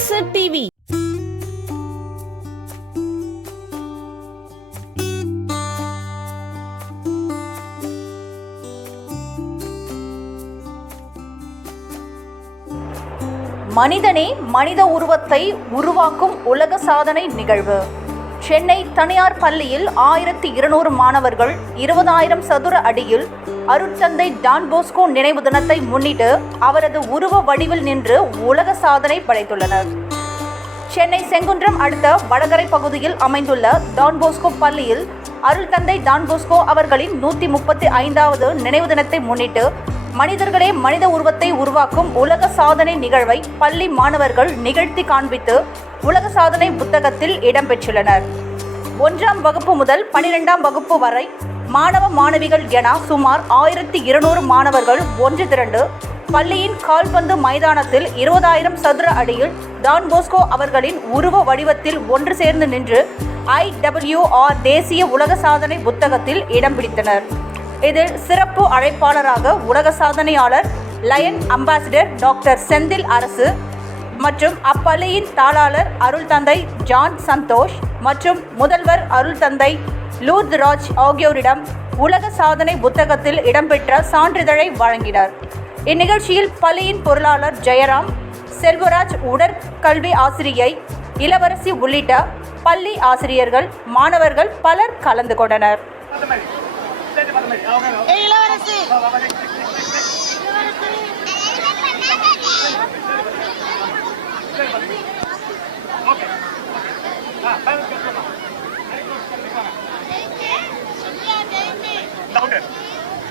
அரசு டிவி மனிதனே மனித உருவத்தை உருவாக்கும் உலக சாதனை நிகழ்வு. சென்னை தனியார் பள்ளியில் ஆயிரத்தி இருநூறு மாணவர்கள் இருபதாயிரம் சதுர அடியில் அருட்சந்தை டான் போஸ்கோ நினைவு தினத்தை முன்னிட்டு அவரது உருவ வடிவில் நின்று உலக சாதனை படைத்துள்ளனர். சென்னை செங்குன்றம் அடுத்த வடகரை பகுதியில் அமைந்துள்ள டான் போஸ்கோ பள்ளியில் அருள் தந்தை டான் போஸ்கோ அவர்களின் நூற்றி முப்பத்தி ஐந்தாவது நினைவு தினத்தை முன்னிட்டு மனிதர்களே மனித உருவத்தை உருவாக்கும் உலக சாதனை நிகழ்வை பள்ளி மாணவர்கள் நிகழ்த்தி காண்பித்து உலக சாதனை புத்தகத்தில் இடம்பெற்றுள்ளனர். ஒன்றாம் வகுப்பு முதல் பனிரெண்டாம் வகுப்பு வரை மாணவ மாணவிகள் என சுமார் ஆயிரத்தி இருநூறு மாணவர்கள் ஒன்று திரண்டு பள்ளியின் கால்பந்து மைதானத்தில் இருபதாயிரம் சதுர அடியில் டான் போஸ்கோ அவர்களின் உருவ வடிவத்தில் ஒன்று சேர்ந்து நின்று ஐடபிள்யூஆர் தேசிய உலக சாதனை புத்தகத்தில் இடம் பிடித்தனர். இதில் சிறப்பு அழைப்பாளராக உலக சாதனையாளர் லயன் அம்பாசிடர் டாக்டர் செந்தில் அரசு மற்றும் அப்பள்ளியின் தாளாளர் அருள் தந்தை ஜான் சந்தோஷ் மற்றும் முதல்வர் அருள் தந்தை லூர்த் ராஜ் ஆகியோரிடம் உலக சாதனை புத்தகத்தில் இடம்பெற்ற சான்றிதழை வழங்கினர். இந்நிகழ்ச்சியில் பள்ளியின் பொருளாளர் ஜெயராம் செல்வராஜ் உடற்கல்வி ஆசிரியை இளவரசி உள்ளிட்ட பள்ளி ஆசிரியர்கள் மாணவர்கள் பலர் கலந்து கொண்டனர். ஏய்,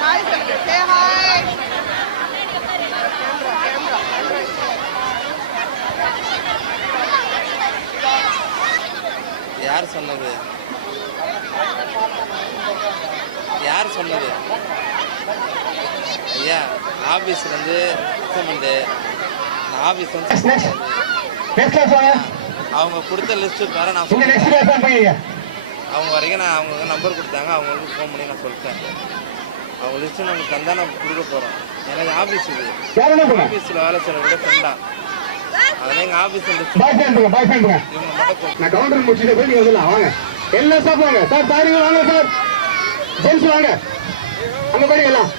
ஹாய் யார் சொன்னது? யார் சொன்னது? ஐயா ஆஃபீஸ்லேருந்து எஸ்எம்எண்டு நான் ஆஃபீஸ் வந்து அவங்க கொடுத்த லிஸ்ட்டு தர நான் அவங்க வரைக்கும் நான் அவங்க நம்பர் கொடுத்தாங்க. அவங்களுக்கு ஃபோன் பண்ணி நான் சொல்லிட்டேன் அவங்க லிஸ்ட்டு நமக்கு தந்தால் நம்ம கொடுக்க போகிறோம் எனக்கு ஆஃபீஸ் போங்க ஆஃபீஸில் வேலை செய்கிற விட ஃப்ரெண்டா அதனால் எங்கள் ஃப்ரெண்ட் இவங்க மட்டும் கூப்பிட்டு நான் கவுண்டர் முடிச்சுட்டு போய் நீங்க வந்துடலாம். வாங்க. சார் சாரிங்க வாங்க. சார் ஜென்ஸ் வாங்க. அங்க போய் எல்லாம்.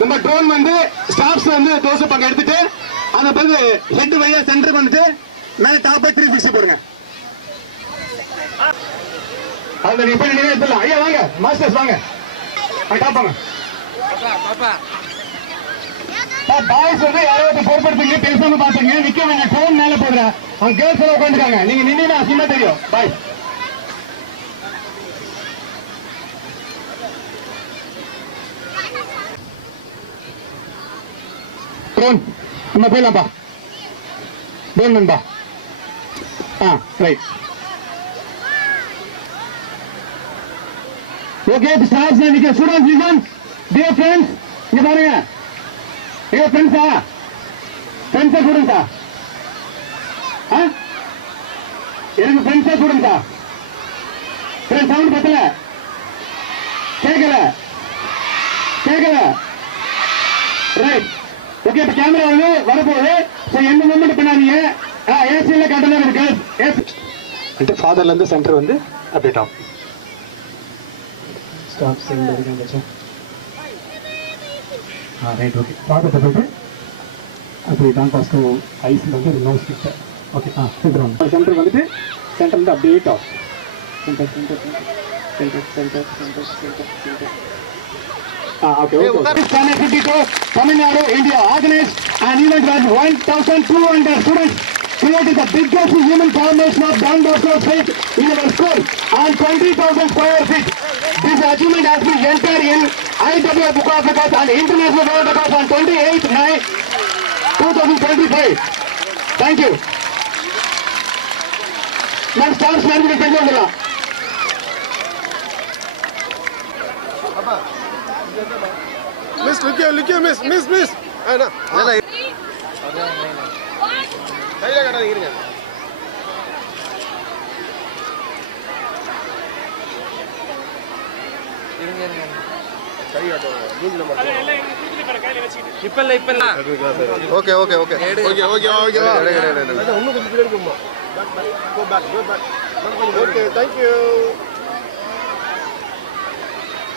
நம்ம ட்ரோன் வந்து ஸ்டாஃப்ஸ் வந்து தோசை பக்கம் எடுத்துட்டு அந்த பிறகு ஹெட் வழியா சென்டர் பண்ணிட்டு மேல டாப் த்ரீ பிக்ஸ் போடுங்க. அதுல நீ போய் நீங்க எடுத்துடலாம் ஐயா வாங்க மாஸ்டர்ஸ் வாங்க. டாப் வாங்க. பாய்ஸ் வந்து யாராவது பொறுப்படுத்துங்க பேசாம பாத்துங்க நிக்க வேண்டாம் போன் மேல போடுற. அவங்க கேர்ள்ஸ் எல்லாம் உட்காந்துருக்காங்க நீங்க நின்னா அசிமா தெரியும். பாய் ட்ரோன் நம்ம போயிடலாம்ப்பா. போயிடணும்பா ஆ ரைட் ஓகே ஸ்டார்ஸ் நிக்க ஸ்டூடெண்ட்ஸ் லிசன் டியர் ஃப்ரெண்ட்ஸ் இங்க பாருங்க. ஏ ஃப்ரெண்ட்ஸா ஃப்ரெண்ட்ஸா ஸ்டூடெண்ட்ஸா ஆ எனக்கு ஃப்ரெண்ட்ஸா ஸ்டூடெண்ட்ஸா ஃப்ரெண்ட் சவுண்ட் பத்தல? கேட்கல கேட்கல ரைட் ஓகே இப்போ கேமரா வந்து வரப்போகுது. சரி எந்த மூமெண்ட் பண்ணாதீங்க. ஏசியில கட்டணம் இருக்கு. ஏசி అంటే ஃபாதர்ல இருந்து சென்டர் வந்து அப்படியே டாப் ஸ்டாப் சைடுல இருக்காங்க ஆ ரைட் ஓகே ஃபாதர் போயிட்டு அப்படி தான் ஃபஸ்ட்டு ஐஸ்ல வந்து நோஸ் கிட்ட ஓகே ஆ சென்டர் வந்து சென்டர் வந்துட்டு சென்டர் வந்து அப்படியே top centre centre centre centre centre centre centre connectivity to Tamil Nadu, India organized an event where 1,200 students created the biggest human combination of down Bosco site in our school on 20,000 square feet. This achievement has been entered in IW Book of Records and International World Records on 28 May 2025. Thank you. Next, dance man, we can go miss லுக்கியா லுக்கியா miss miss miss அண்ணா கையில கட்டாதீங்க இருங்க okay okay okay okay okay okay இன்னும் கொஞ்சம் பின்னாடி போமா go back go back okay thank you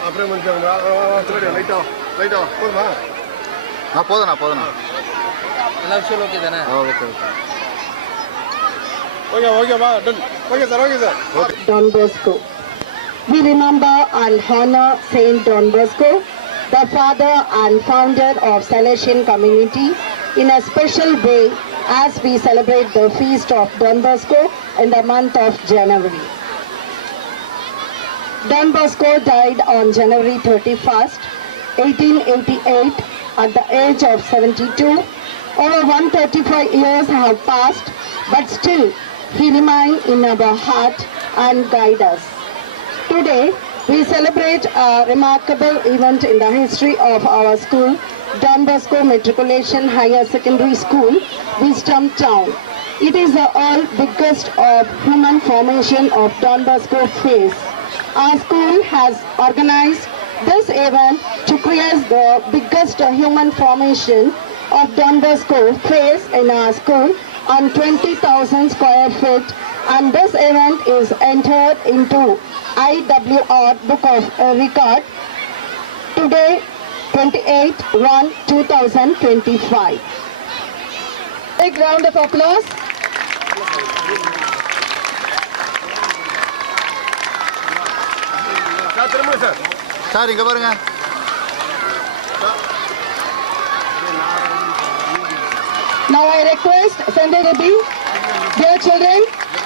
அப்புறம் கொஞ்சம் லைட்டா லைட்டா போதுமா ஆ போதுண்ணா போதுண்ணா எல்லா விஷயம் ஓகே தானே ஓகே ஓகே ஓகே ஓகேவா done okay sir okay sir okay Don Bosco. We remember and honor Saint Don Bosco, the father and founder of Salesian community, in a special way as we celebrate the feast of Don Bosco in the month of January. Don Bosco died on January 31st, 1888 at the age of 72. Over 135 years have passed, but still he remains in our heart and guide us. Today, we celebrate a remarkable event in the history of our school, Don Bosco Matriculation Higher Secondary School, Wisdom Town. It is the all biggest of human formation of Don Bosco phase. Our school has organized this event to create the biggest human formation of Don school face in our school on 20,000 square feet and this event is entered into IWR Book of Record today 28 1 2025. Big round of applause. Sir sir இங்க பாருங்க Now I request Sanjay Reddy, dear children,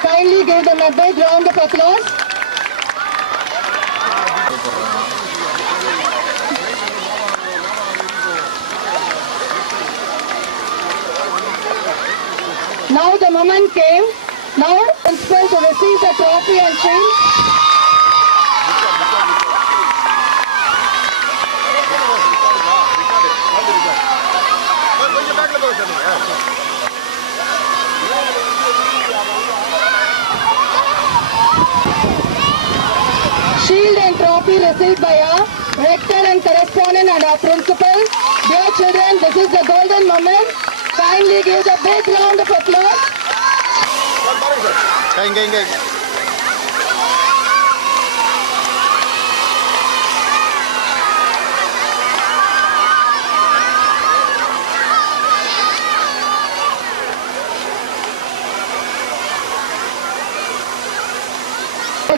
kindly give them a big round of applause. Now the moment came. Now principal to receive the trophy and shield. Shield and trophy received by our rector and correspondent and our principal. Dear children, this is the golden moment. Kindly give a big round of applause. Gang, gang, gang. So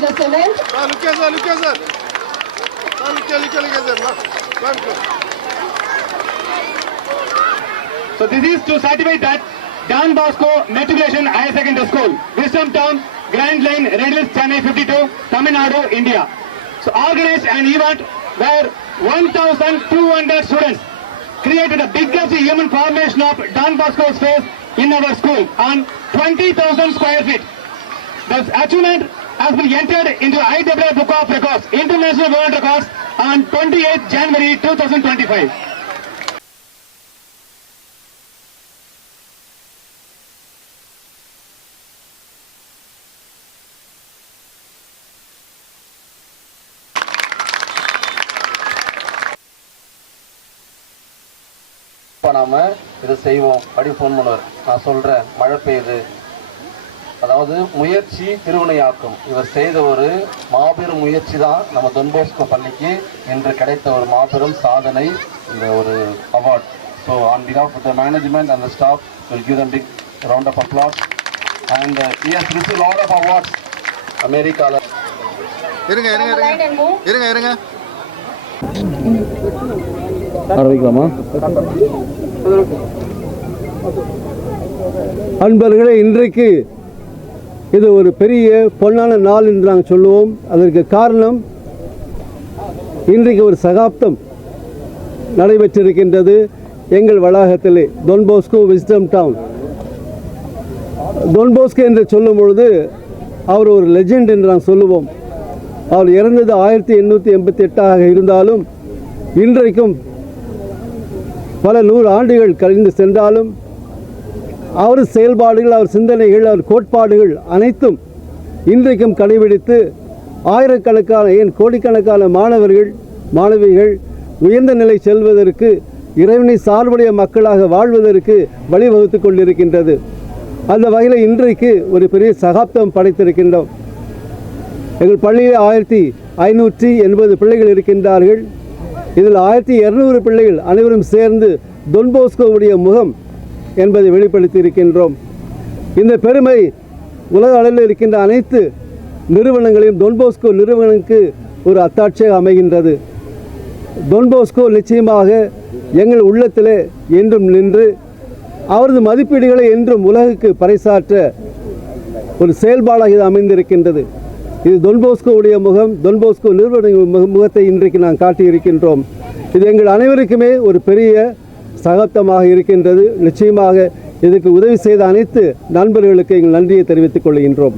this is to certify that Don Bosco Matriculation Higher Secondary School, Wisdom Town, Grand Line, Redlands, Chennai 52, Tamil Nadu, India. So organized an event where 1,200 students created the biggest human formation of Don Bosco face in our school on 20,000 square feet. This achievement has been entered into IWA Book of Records, International World Records on 28th January 2025. பண்ணாம இதை செய்வோம் அப்படி phone பண்ணுவார் நான் சொல்றேன் மழை பெய்யுது அதாவது முயற்சி திருவினையாக்கும். இவர் செய்த ஒரு மாபெரும் முயற்சி தான் நம்ம தொன்போஸ்கோ பள்ளிக்கு இன்று கிடைத்த ஒரு மாபெரும் சாதனை இந்த ஒரு award so on because of of the management and staff will give them big round of applause and years receive lot of awards அமெரிக்காவில் இருங்க இருங்க இருங்க. இருங்க இருங்க. ஆரம்பிக்கலாமா? அன்பர்களே இன்றைக்கு இது ஒரு பெரிய பொன்னான நாள் என்று நாங்கள் சொல்லுவோம். அதற்கு காரணம் இன்றைக்கு ஒரு சகாப்தம் நடைபெற்றிருக்கின்றது. எங்கள் வளாகத்திலே Don Bosco wisdom town Don Bosco என்று சொல்லும் பொழுது அவர் ஒரு லெஜெண்ட் என்று நாங்கள் சொல்லுவோம். அவர் இறந்தது ஆயிரத்தி எண்ணூற்றி எண்பத்தி எட்டாக இருந்தாலும் இன்றைக்கும் பல நூறு ஆண்டுகள் கழிந்து சென்றாலும் அவர் செயல்பாடுகள் அவர் சிந்தனைகள் அவர் கோட்பாடுகள் அனைத்தும் இன்றைக்கும் கடைபிடித்து ஆயிரக்கணக்கான ஏன் கோடிக்கணக்கான மாணவர்கள் மாணவிகள் உயர்ந்த நிலை செல்வதற்கு இறைவனை சார்புடைய மக்களாக வாழ்வதற்கு வழிவகுத்து கொண்டிருக்கின்றது. அந்த வகையில் இன்றைக்கு ஒரு பெரிய சகாப்தம் படைத்திருக்கின்றோம். எங்கள் பள்ளியில் ஆயிரத்தி ஐநூற்றி எண்பது பிள்ளைகள் இருக்கின்றார்கள். இதில் ஆயிரத்தி இரநூறு பிள்ளைகள் அனைவரும் சேர்ந்து தொன்போஸ்கோவுடைய முகம் என்பதை வெளிப்படுத்தி இருக்கின்றோம் இந்த பெருமை உலக அளவில் இருக்கின்ற அனைத்து நிறுவனங்களையும் டொன்போஸ்கோ நிறுவனங்களுக்கு ஒரு அத்தாட்சியாக அமைகின்றது. டொன்போஸ்கோ நிச்சயமாக எங்கள் உள்ளத்திலே என்றும் நின்று அவரது மதிப்பீடுகளை என்றும் உலகுக்கு பறைசாற்ற ஒரு செயல்பாடாக இது அமைந்திருக்கின்றது. இது தொன்போஸ்கோவுடைய முகம் தொன்போஸ்கோ நிறுவன முக- முகத்தை இன்றைக்கு நாம் காட்டியிருக்கின்றோம். இது எங்கள் அனைவருக்குமே ஒரு பெரிய சகப்தமாக இருக்கின்றது. நிச்சயமாக இதற்கு உதவி செய்த அனைத்து நண்பர்களுக்கு எங்கள் நன்றியை தெரிவித்துக் கொள்கின்றோம்.